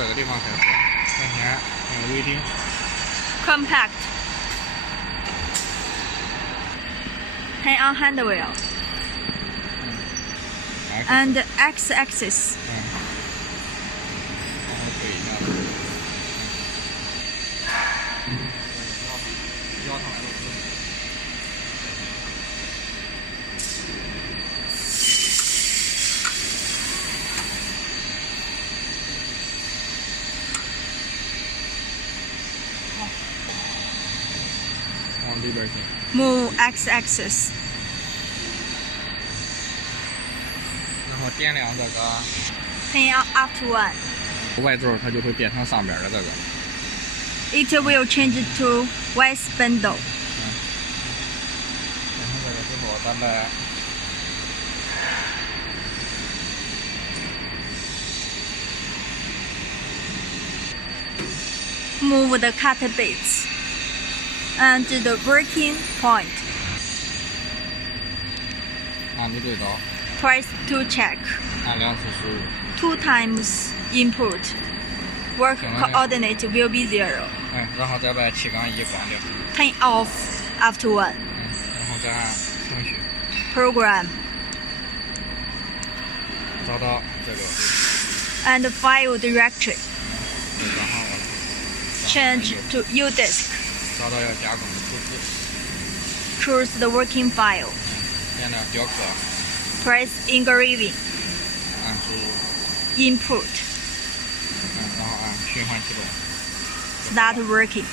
这个地方开始，向前尾顶。Compact. Turn on hand wheel. And x-axis. 然后对一下。腰上来了。往里边去。Move x-axis. 然后点亮这个。Turn on up to 1. Y 轴它就会变成上边的这个。It will change to Y spindle. 变成这个之后，咱们move the cut bits and the working point. 按比对刀。Twice to check. 按2次输入。 2 times input. Work coordinate will be 0. 然后再把气缸1关掉。Turn off after 1. 然后再按程序。Program. 找到这个。And file directory. 转换过来。Change to U disk. 找到要加工的图纸。 Choose the working file. 点亮雕刻。Press engraving. 按输入。Input. 然后按循环启动。Start working.